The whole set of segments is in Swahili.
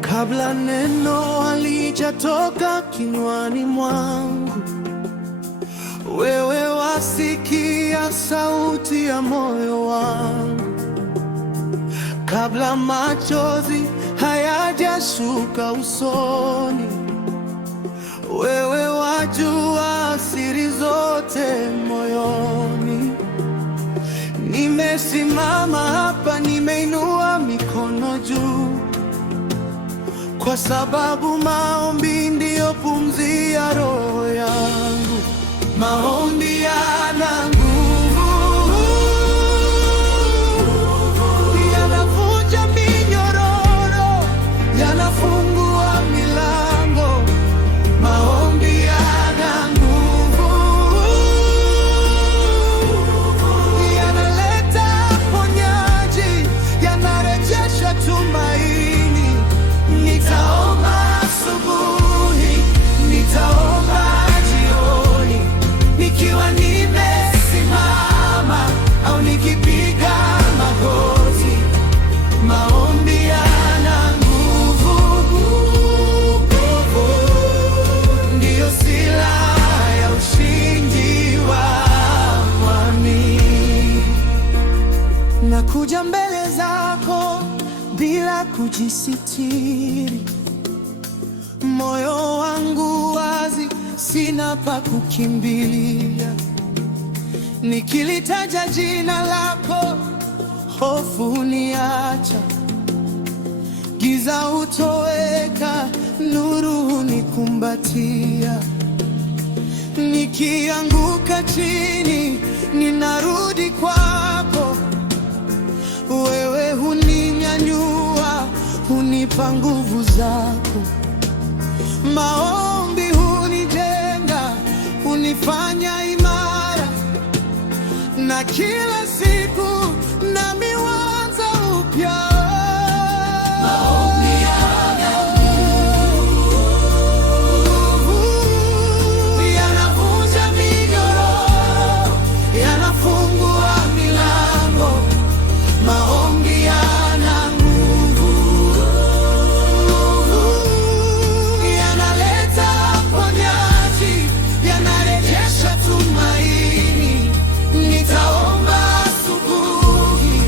Kabla neno halijatoka kinywani mwangu, wewe wasikia sauti ya moyo wangu. Kabla machozi hayajashuka usoni, wewe wajua siri zote moyoni. Nimesimama hapa, nimeinua mikono juu, kwa sababu maombi ndiyo pumzi ya roho yangu. Maombi yana nguvu, yanavunja minyororo, yanafungua milango. Maombi yana nguvu, yanaleta ponyaji, yanarejesha tumaini. Nitaomba asubuhi, nitaomba jioni, nikiwa nimesimama au nikipiga magoti. Maombi yana nguvu, ndiyo silaha ya ushindi wa mwamini. Nakuja mbele zako bila kujisitiri, moyo wangu wazi, sina pa kukimbilia. Nikilitaja jina lako, hofu huniacha, giza hutoweka, nuru hunikumbatia. Nikianguka chini, ninarudi kwako, wewe huninyanyua, hunipa nguvu zako. Maombi hunijenga, hunifanya imara, na kila siku nami huanza upya. Maombi yana nguvu, yanavunja minyororo, yanafungua milango. Maombi yana nguvu, yanaleta ponyaji, yanarejesha tumaini. Nitaomba asubuhi,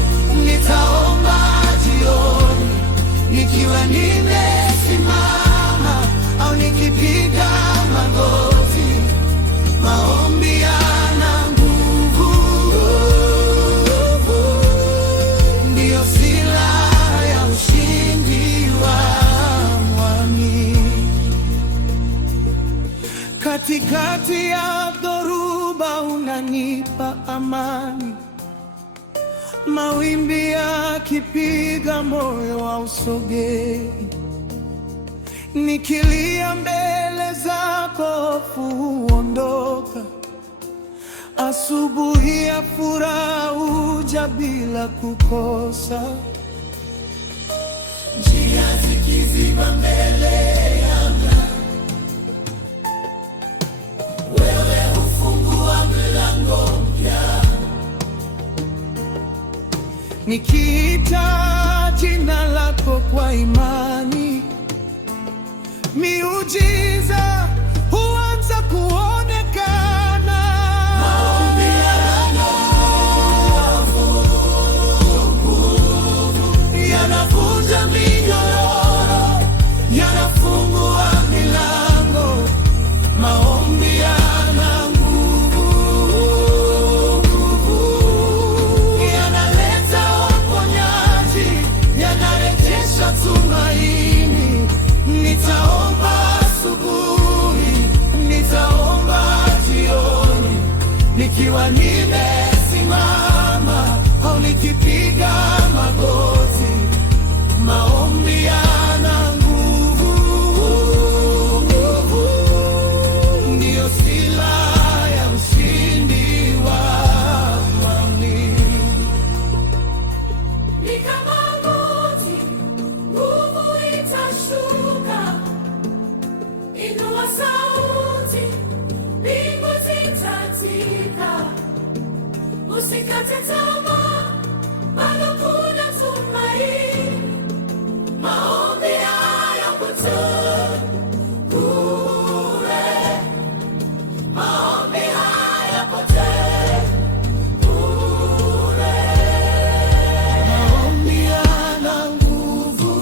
nitaomba jioni, nikiwa nimesimama au nikipiga magoti. Maombi yana nguvu, ndiyo silaha ya ushindi wa mwamini. Katikati ya dhoruba unanipa amani, mawimbi yakipiga moyo hausogei. Nikilia mbele zako, hofu huondoka, asubuhi ya furaha huja bila kukosa. Njia zikiziba mbele yangu, wewe hufungua mlango mpya. Nikiita jina lako kwa imani, miujiza huanza kuonekana. Maombi yana nguvu, yanavunja minyororo, yanafungua milango. Maombi yana nguvu, yanaleta uponyaji, yanarejesha tumaini. Nitaomba asubuhi, nitaomba jioni, nikiwa nimesimama au nikipiga magoti. Maombi yana nguvu, ndiyo silaha ya ushindi. usikate tamaa, bado kuna tumaini. Maombi hayapotei bure, maombi hayapotei bure. Maombi yana nguvu,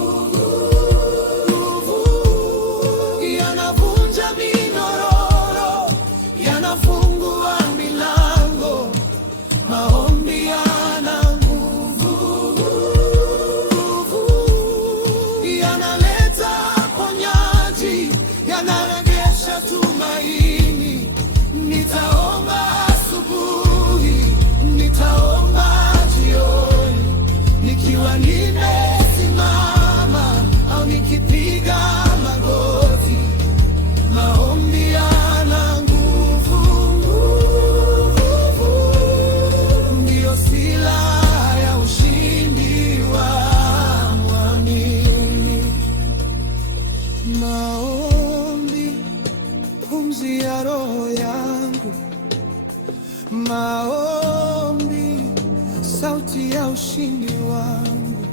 yanavunja minyororo, yanafungua milango. Maombi yana nguvu, yanaleta ponyaji, yanarejesha tumaini. Nitaomba asubuhi, nitaomba jioni, nikiwa nimesimama au nikipiga magoti. Maombi yana nguvu, ndiyo silaha ya ushindi wa mwamini. Maombi pumzi ya roho yangu, maombi sauti ya ushindi wangu,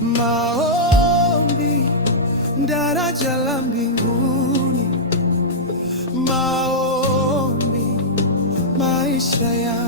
maombi daraja la mbinguni, maombi maisha ya